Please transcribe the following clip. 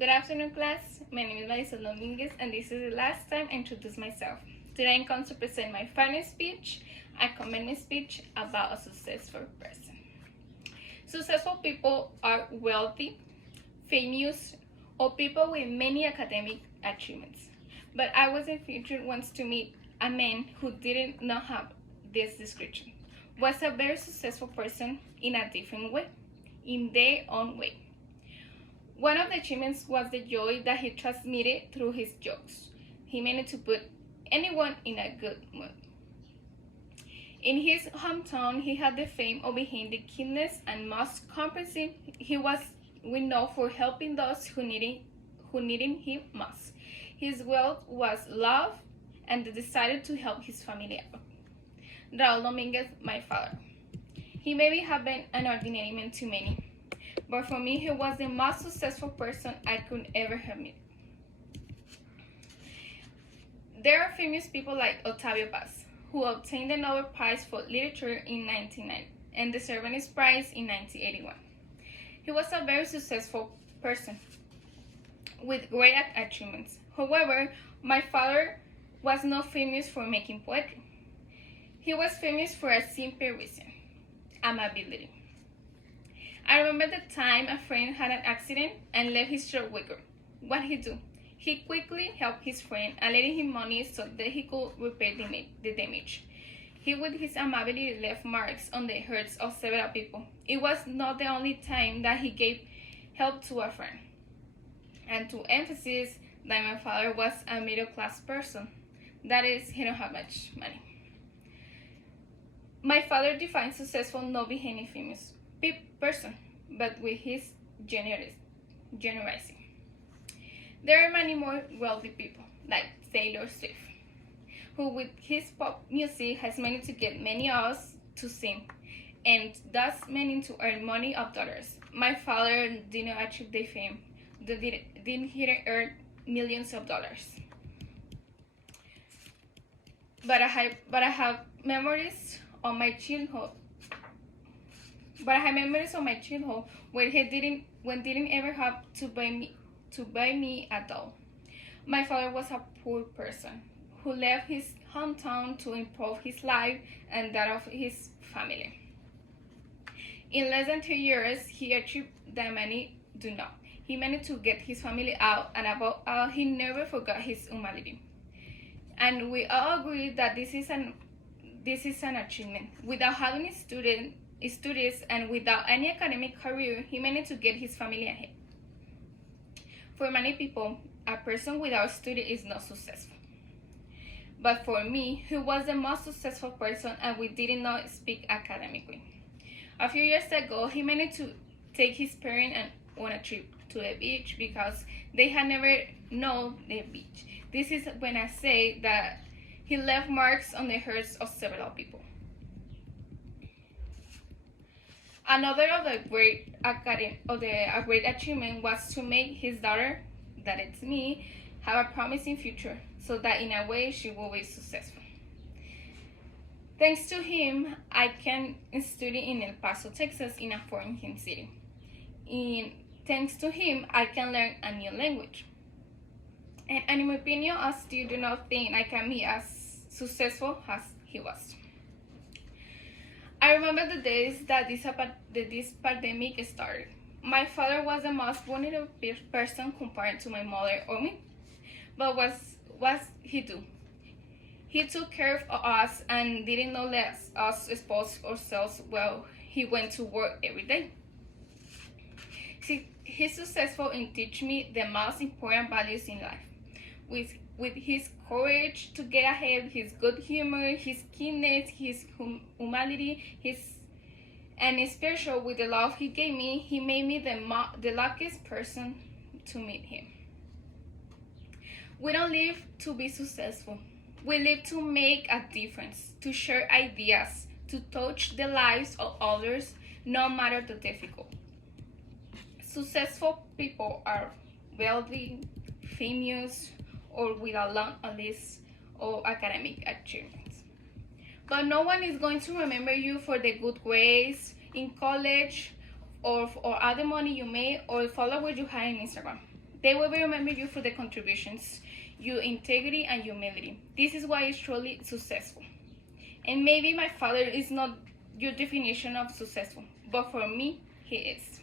Good afternoon, class. My name is Marisol Dominguez, and this is the last time I introduce myself. Today I'm going to present my final speech, a commencement speech about a successful person. Successful people are wealthy, famous, or people with many academic achievements. But I was in future wants to meet a man who didn't not have this description. Was a very successful person in a different way, in their own way. One of the achievements was the joy that he transmitted through his jokes. He managed to put anyone in a good mood. In his hometown, he had the fame of being the kindest and most comprehensive. He was known for helping those who needed him most. His wealth was love and the desire to help his family out. Raul Dominguez, my father. He maybe have been an ordinary man to many, but for me, he was the most successful person I could ever have met. There are famous people like Octavio Paz, who obtained the Nobel Prize for Literature in 1990 and the Cervantes Prize in 1981. He was a very successful person with great achievements. However, my father was not famous for making poetry. He was famous for a simple reason: amability. I remember the time a friend had an accident and left his throat weaker. What he do? He quickly helped his friend and lent him money so that he could repair the damage. He, with his amability, left marks on the hearts of several people. It was not the only time that he gave help to a friend. And to emphasize that my father was a middle-class person, that is, he don't have much money. My father defined successful not being any famous person, but with his generosity. There are many more wealthy people, like Taylor Swift, who with his pop music has managed to get many of us to sing, and thus managed to earn money of dollars. My father didn't achieve the fame, didn't earn millions of dollars. But I have memories of my childhood. Where he didn't ever have to buy me a doll. My father was a poor person who left his hometown to improve his life and that of his family. In less than 2 years, he achieved that many do not. He managed to get his family out, and above all, he never forgot his humility. And we all agree that this is an achievement. Without having studies and without any academic career, he managed to get his family ahead. For many people, a person without study is not successful. But for me, he was the most successful person, and we did not speak academically. A few years ago, he managed to take his parents on a trip to the beach because they had never known the beach. This is when I say that he left marks on the hearts of several people. Another of the great achievement was to make his daughter, that it's me, have a promising future, so that in a way she will be successful. Thanks to him, I can study in El Paso, Texas, in a foreign city. Thanks to him, I can learn a new language. And in my opinion, I still do not think I can be as successful as he was. I remember the days that this pandemic started. My father was the most vulnerable person compared to my mother or me. But what he do? He took care of us and didn't not let us expose ourselves while he went to work every day. He's successful in teaching me the most important values in life. With his courage to get ahead, his good humor, his kindness, his humility, and especially with the love he gave me, he made me the luckiest person to meet him. We don't live to be successful. We live to make a difference, to share ideas, to touch the lives of others, no matter the difficult. Successful people are wealthy, famous, or with a long list of academic achievements. But no one is going to remember you for the good grades in college or all the money you made or followers you had on Instagram. They will remember you for the contributions, your integrity, and humility. This is why it's truly successful. And maybe my father is not your definition of successful, but for me, he is.